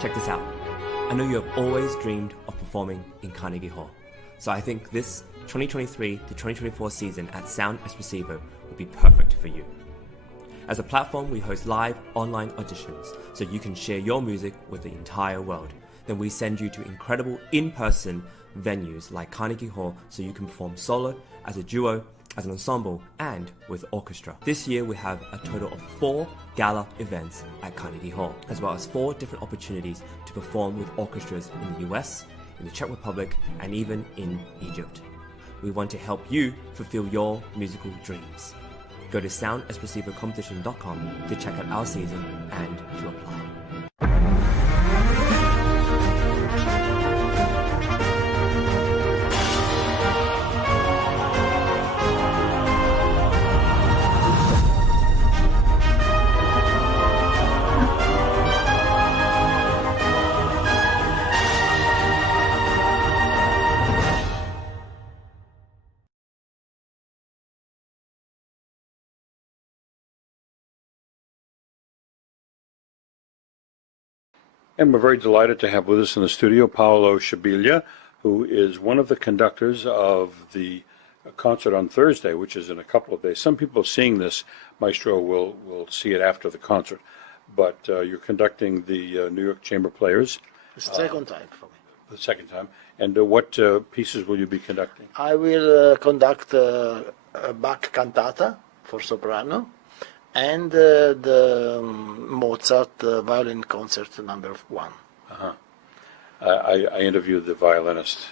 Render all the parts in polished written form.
Check this out. I know you have always dreamed of performing in Carnegie Hall, so I think this 2023 to 2024 season at Sound Espressivo will be perfect for you. As a platform, we host live online auditions so you can share your music with the entire world. Then we send you to incredible in-person venues like Carnegie Hall so you can perform solo, as a duo, as an ensemble, and with orchestra. This year we have a total of 4 gala events at Carnegie Hall, as well as 4 different opportunities to perform with orchestras in the US, in the Czech Republic, and even in Egypt. We want to help you fulfill your musical dreams. Go to soundespressivocompetition.com to check out our season and to apply. And we're very delighted to have with us in the studio Paolo Scibilia, who is one of the conductors of the concert on Thursday, which is in a couple of days. Some people seeing this, Maestro, will see it after the concert. But you're conducting the New York Chamber Players. The second time for me. The second time. And what pieces will you be conducting? I will conduct a Bach cantata for soprano, and the Mozart violin concert number 1. Uh-huh. I interviewed the violinist,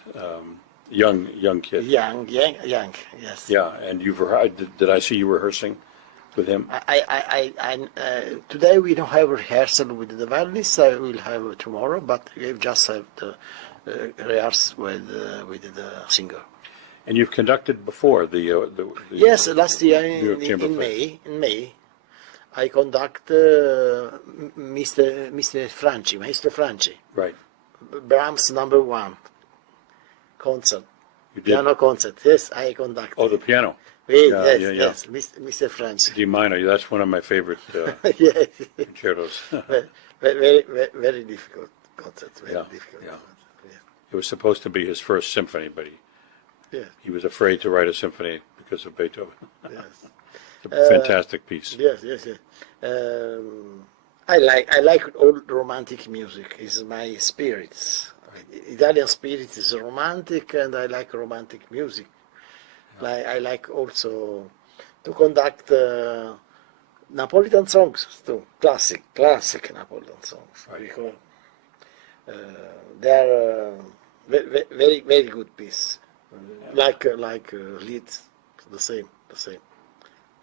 young kid. Young, yes. Yeah, and did I see you rehearsing with him? Today we don't have rehearsal with the violinist. I will have tomorrow, but we just have the rehearsal with the singer. And you've conducted before the yes, last year in May. I conduct Maestro Franchi. Right. Brahms number 1 concert. You did? Piano concert. Yes, I conduct. Oh, the piano. Yes, Mr. Franchi. D minor. That's one of my favorite yes. concertos. very difficult concert. Very difficult. Yeah. Yeah. It was supposed to be his first symphony, but he was afraid to write a symphony because of Beethoven. Yes. It's a fantastic piece. Yes. I like old romantic music. It's my spirits. Right. Italian spirit is romantic, and I like romantic music. Yeah. I like also to conduct Napolitan songs too. Classic Napolitan songs. Right. Because they are very good piece. Like Lieds, the same.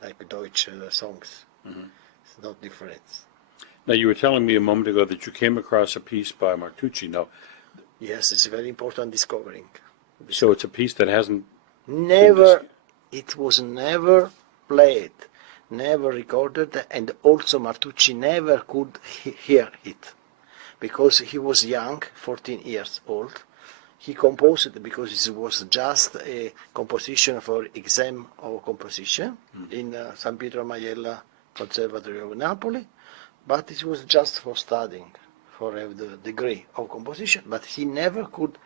Like Deutsche songs. Mm-hmm. It's not different. Now, you were telling me a moment ago that you came across a piece by Martucci. Now, yes, it's a very important discovering. So it's a piece that hasn't... It was never played, never recorded, and also Martucci never could hear it, because he was young, 14 years old. He composed it because it was just a composition for exam of composition in San Pietro Maiella Conservatory of Napoli, but it was just for studying, for have the degree of composition, but he never could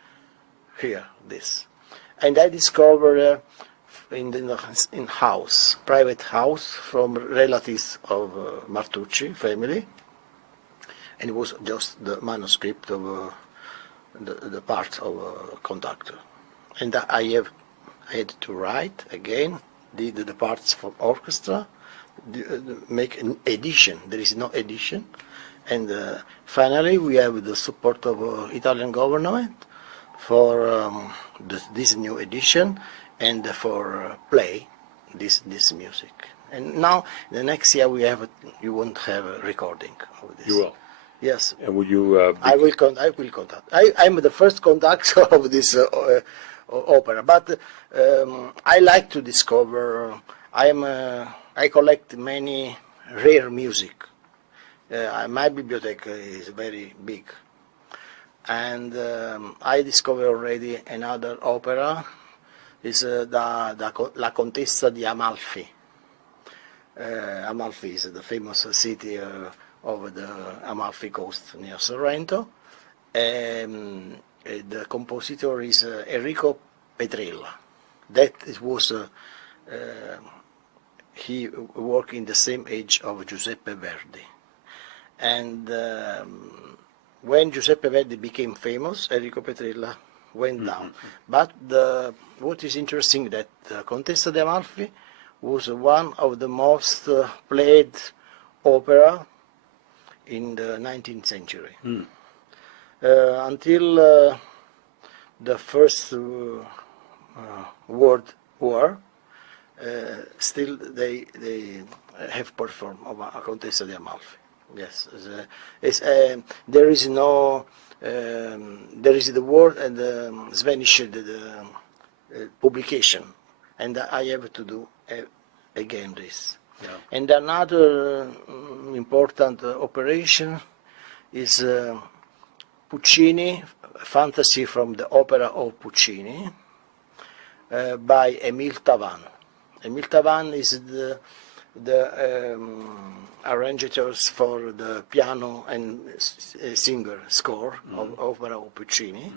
hear this. And I discovered in house, private house, from relatives of Martucci family, and it was just the manuscript of the part of Conductor, and I had to write again, did the parts for orchestra, make an edition. There is no edition, and finally we have the support of Italian government for this new edition and for play this music. And now the next year you won't have a recording of this. You will. Yes. And will you? I will conduct. I'm the first conductor of this opera, but I like to discover. I collect many rare music. My bibliothèque is very big, and I discovered already another opera. Is La Contessa di Amalfi. Amalfi is the famous city of the Amalfi Coast near Sorrento. The compositor is Enrico Petrella. That was he worked in the same age of Giuseppe Verdi. And when Giuseppe Verdi became famous, Enrico Petrella went down. But what is interesting that the Contessa di Amalfi was one of the most played opera in the 19th century. Until the First World War, still they have performed a Contessa di Amalfi. Yes, there is no, there is the word and the Spanish publication, and I have to do again this. Yeah. And another important operation is Puccini, Fantasy from the Opera of Puccini, by Émile Tavan. Émile Tavan is the arrangers for the piano and singer score of Opera of Puccini,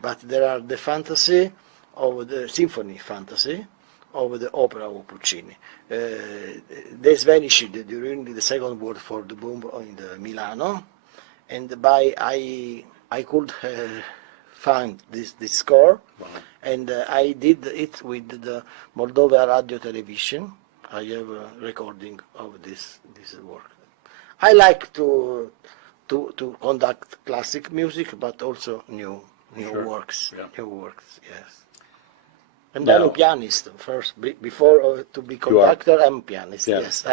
but there are the fantasy of the symphony fantasy of the Opera of Puccini. They vanished during the Second World War, the boom in the Milano, and I could find this score, and I did it with the Moldova Radio television. I have a recording of this work. I like to conduct classic music, but also new works. Yeah. New works, yes. And Now, I'm a pianist first. Before to be conductor, I'm a pianist. Yeah. Yes,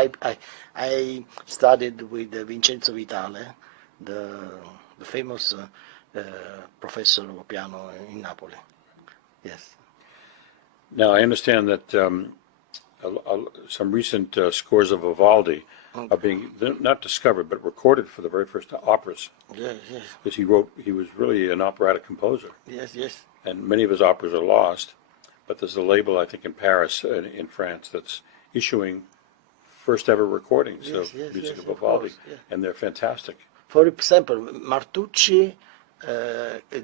I studied with Vincenzo Vitale, the famous professor of piano in Napoli. Yes. Now, I understand that some recent scores of Vivaldi are being not discovered, but recorded for the very first operas. Yes, yes, Because he was really an operatic composer, yes, yes. and many of his operas are lost. But there's a label, I think, in Paris, in France, that's issuing first ever recordings Yes, of yes, music yes, of of Vivaldi, course, yeah. and they're fantastic. For example, Martucci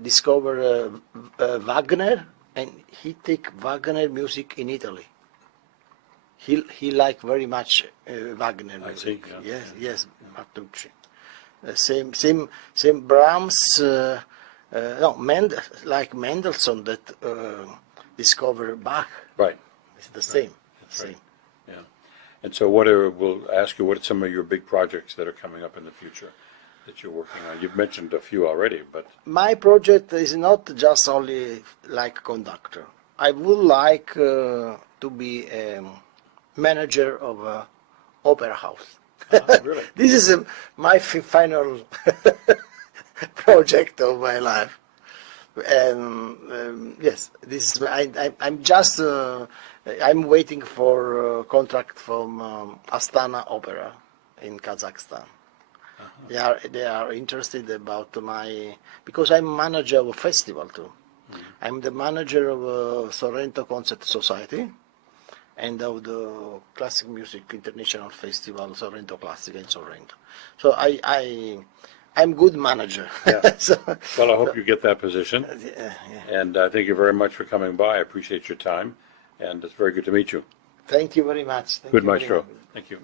discovered Wagner, and he take Wagner music in Italy. He liked very much Wagner I music. see, yeah. Yes, Martucci. Same Brahms. No, like Mendelssohn that discovered Bach. Right. It's the same. That's Same. right. Yeah. And so we'll ask you, what are some of your big projects that are coming up in the future that you're working on? You've mentioned a few already, but... My project is not just only like conductor. I would like to be a manager of an opera house. Really? This is my final project of my life. And yes, this is I'm just I'm waiting for a contract from Astana Opera in Kazakhstan. They are interested about because I'm manager of a festival too. I'm the manager of Sorrento Concert Society and of the Classic Music International Festival Sorrento Classica in Sorrento. So I'm good manager. Yeah. So, Well, I hope you get that position. yeah. And thank you very much for coming by. I appreciate your time, and it's very good to meet you. Thank you very much. Thank Good you very maestro. much. Thank you.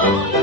Thank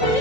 you.